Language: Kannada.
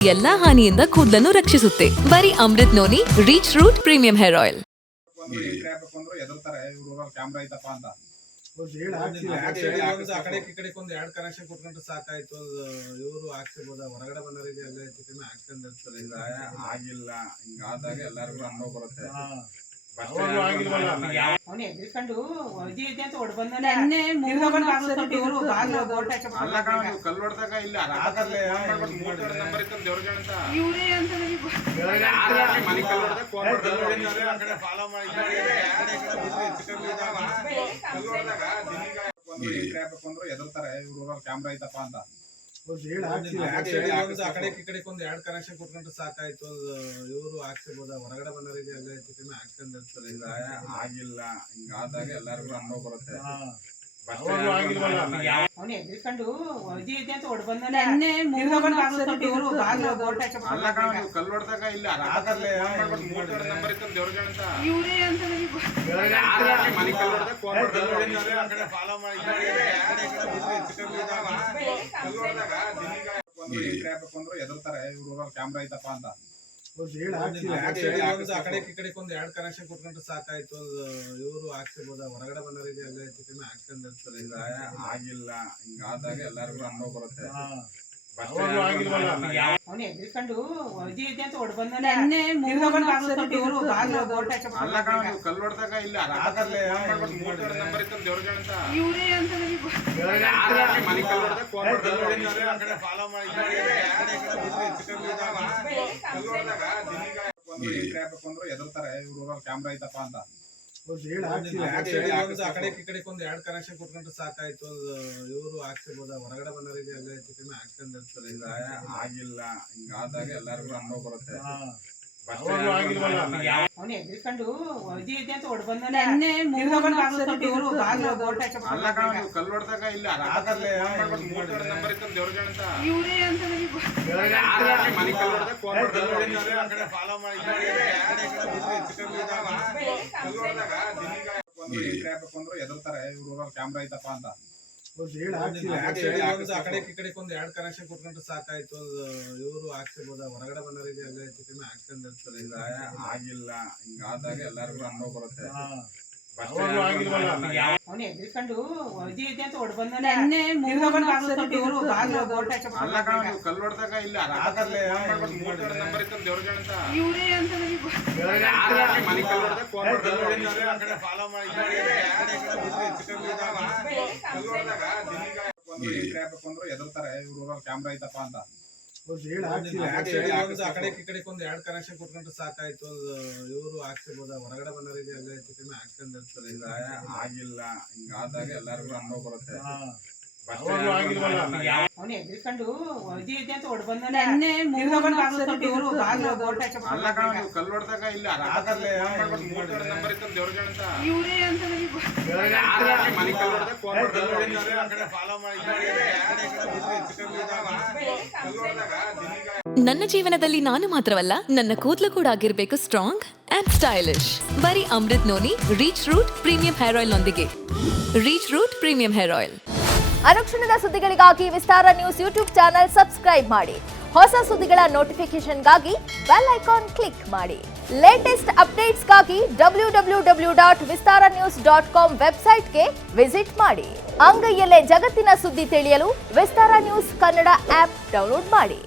ಎಲ್ಲಾ ಹಾನಿಯಿಂದ ಕೂದಲನ್ನು ರಕ್ಷಿಸುತ್ತೆ. ಬರೀ Amrut noni reach root premium hair oil. Camera ಐತಪ್ಪ ಅಂತ ಆ ಕಡೆ ಒಂದು ಎರಡು ಕನೆಕ್ಷನ್ ಕೊಟ್ಕೊಂಡ್ರೆ ಸಾಕಾಯ್ತು. ಇವರು ಹಾಕ್ಸಿರ್ಬೋದ ಹೊರಗಡೆ ಬಂದವರಿಗೆ ಎಲ್ಲ ಹೆಚ್ಚು ಕಡಿಮೆ ಆಕ್ಸಿಡೆಂಟ್ ಇರ್ತದೆ. ಆಗಿಲ್ಲ ಹಿಂಗಾದಾಗ ಎಲ್ಲರಿಗೂ ಅನುಭವ ಬರುತ್ತೆ. ಕಲ್ಲು ಹೊಡೆದಾಗ ಇಲ್ಲ ನಂಬರ್ ಇತ್ತು ದೇವ್ರ ಮನೆ ಕಲ್ಲು ಹೊಡೆದಾಗ ಫಾಲೋ ಮಾಡಿ ಎದುರ್ತಾರೆ ಇವ್ರು ಕ್ಯಾಮ್ರಾ ಐತಪ್ಪ ಅಂತ ಆ ಕಡೆ ಒಂದು ಎರಡು ಕನೆಕ್ಷನ್ ಕೊಟ್ಕೊಂಡ್ರೆ ಸಾಕಾಯ್ತು. ಇವರು ಹಾಕ್ಸಿರ್ಬೋದ ಹೊರಗಡೆ ಬಂದವರಿಗೆ ಎಲ್ಲ ಹೆಚ್ಚು ಕಡಿಮೆ ಆಕ್ಸಿಡೆಂಟ್ ಇರ್ತದೆ. ಆಗಿಲ್ಲ ಹಿಂಗಾದಾಗ ಎಲ್ಲರಿಗೂ ಅನುಭವ ಬರುತ್ತೆ. ಕಲ್ಲು ಹೊಡೆದಾಗ ಇಲ್ಲ ನಂಬರ್ ಇತ್ತು ದೇವ್ರ ಮನೆ ಕಲ್ಲು ಹೊಡೆದಾಗ ಫಾಲೋ ಮಾಡಿ ಎದುರ್ತಾರೆ ಇವ್ರು ಕ್ಯಾಮ್ರಾ ಐತಪ್ಪ ಅಂತ ಆ ಕಡೆ ಒಂದು ಎರಡು ಕನೆಕ್ಷನ್ ಕೊಟ್ಕೊಂಡ್ರೆ ಸಾಕಾಯ್ತು. ಇವರು ಹಾಕ್ಸಿರ್ಬೋದ ಹೊರಗಡೆ ಬಂದವರಿಗೆ ಎಲ್ಲ ಹೆಚ್ಚು ಕಡಿಮೆ ಆಕ್ಸಿಡೆಂಟ್ ಇರ್ತದೆ. ಆಗಿಲ್ಲ ಹಿಂಗಾದಾಗ ಎಲ್ಲರಿಗೂ ಅನುಭವ ಬರುತ್ತೆ. ಕಲ್ಲು ಹೊಡೆದಾಗ ಇಲ್ಲ ನಂಬರ್ ಇತ್ತು ದೇವ್ರ ಮನೆ ಕಲ್ಲು ಹೊಡೆದಾಗ ಫಾಲೋ ಮಾಡಿ ಎದುರ್ತಾರೆ ಇವ್ರು ಕ್ಯಾಮ್ರಾ ಐತಪ್ಪ ಅಂತ ಆ ಕಡೆ ಒಂದು ಎರಡು ಕನೆಕ್ಷನ್ ಕೊಟ್ಕೊಂಡ್ರೆ ಸಾಕಾಯ್ತು. ಇವರು ಹಾಕ್ಸಿರ್ಬೋದ ಹೊರಗಡೆ ಬಂದವರಿಗೆ ಎಲ್ಲ ಹೆಚ್ಚು ಕಡಿಮೆ ಆಕ್ಸಿಡೆಂಟ್ ಇರ್ತದೆ. ಆಗಿಲ್ಲ ಹಿಂಗಾದಾಗ ಎಲ್ಲರಿಗೂ ಅನುಭವ ಬರುತ್ತೆ. ಕಲ್ಲು ಹೊಡೆದಾಗ ಇಲ್ಲ ನಂಬರ್ ಇತ್ತು ದೇವ್ರ ಮನೆ ಕಲ್ಲು ಹೊಡೆದಾಗ ಫಾಲೋ ಮಾಡಿ ಎದುರ್ತಾರೆ ಇವ್ರು ಕ್ಯಾಮ್ರಾ ಐತಪ್ಪ ಅಂತ ಆ ಕಡೆ ಒಂದು ಎರಡು ಕನೆಕ್ಷನ್ ಕೊಟ್ಕೊಂಡ್ರೆ ಸಾಕಾಯ್ತು. ಇವರು ಹಾಕ್ಸಿರ್ಬೋದ ಹೊರಗಡೆ ಬಂದವರಿಗೆ ಎಲ್ಲ ಹೆಚ್ಚು ಕಡಿಮೆ ಆಕ್ಸಿಡೆಂಟ್ ಇರ್ತದೆ. ಆಗಿಲ್ಲ ಹಿಂಗಾದಾಗ ಎಲ್ಲರಿಗೂ ಅನುಭವ ಬರುತ್ತೆ. ಕಲ್ಲು ಹೊಡೆದಾಗ ಇಲ್ಲ ನಂಬರ್ ಇತ್ತು ದೇವ್ರ ಮನೆ ಕಲ್ಲು ಹೊಡೆದಾಗ ಫಾಲೋ ಮಾಡಿ ಎದುರ್ತಾರೆ ಇವ್ರು ಕ್ಯಾಮ್ರಾ ಐತಪ್ಪ ಅಂತ ಆ ಕಡೆ ಒಂದು ಎರಡು ಕನೆಕ್ಷನ್ ಕೊಟ್ಕೊಂಡ್ರೆ ಸಾಕಾಯ್ತು. ಇವರು ಹಾಕ್ಸಿರ್ಬೋದ ಹೊರಗಡೆ ಬಂದವರಿಗೆ ಎಲ್ಲ ಹೆಚ್ಚು ಕಡಿಮೆ ಆಕ್ಸಿಡೆಂಟ್ ಇರ್ತದೆ. ಆಗಿಲ್ಲ ಹಿಂಗಾದಾಗ ಎಲ್ಲರಿಗೂ ಅನುಭವ ಬರುತ್ತೆ. ಕಲ್ಲು ಹೊಡೆದಾಗ ಇಲ್ಲ ನಂಬರ್ ಇತ್ತು ದೇವ್ರ ಮನೆ ಕಲ್ಲು ಹೊಡೆದಾಗ ಫಾಲೋ ಮಾಡಿ ನನ್ನ ಜೀವನದಲ್ಲಿ ನಾನು ಮಾತ್ರವಲ್ಲ, ನನ್ನ ಕೂದಲು ಕೂಡ ಆಗಿರ್ಬೇಕು ಸ್ಟ್ರಾಂಗ್ ಅಂಡ್ ಸ್ಟೈಲಿಶ್. ಬರೀ Amrut noni reach root premium hair oil ನೊಂದಿಗೆ. Rich root premium hair oil. ಅನುಕ್ಷಣದ ಸುದ್ದಿಗಳಿಗಾಗಿ Vistara news YouTube channel subscribe ಮಾಡಿ. ಹೊಸ ಸುದ್ದಿಗಳ ನೋಟಿಫಿಕೇಶನ್ಗಾಗಿ ಬೆಲ್ ಐಕಾನ್ ಕ್ಲಿಕ್ ಮಾಡಿ. ಲೇಟೆಸ್ಟ್ ಅಪ್ಡೇಟ್ಸ್ಗಾಗಿ www.vistaranews.com ವೆಬ್ಸೈಟ್ಗೆ ವಿಸಿಟ್ ಮಾಡಿ. ಅಂಗೈಯಲ್ಲೇ ಜಗತ್ತಿನ ಸುದ್ದಿ ತಿಳಿಯಲು Vistara news Kannada app download ಮಾಡಿ.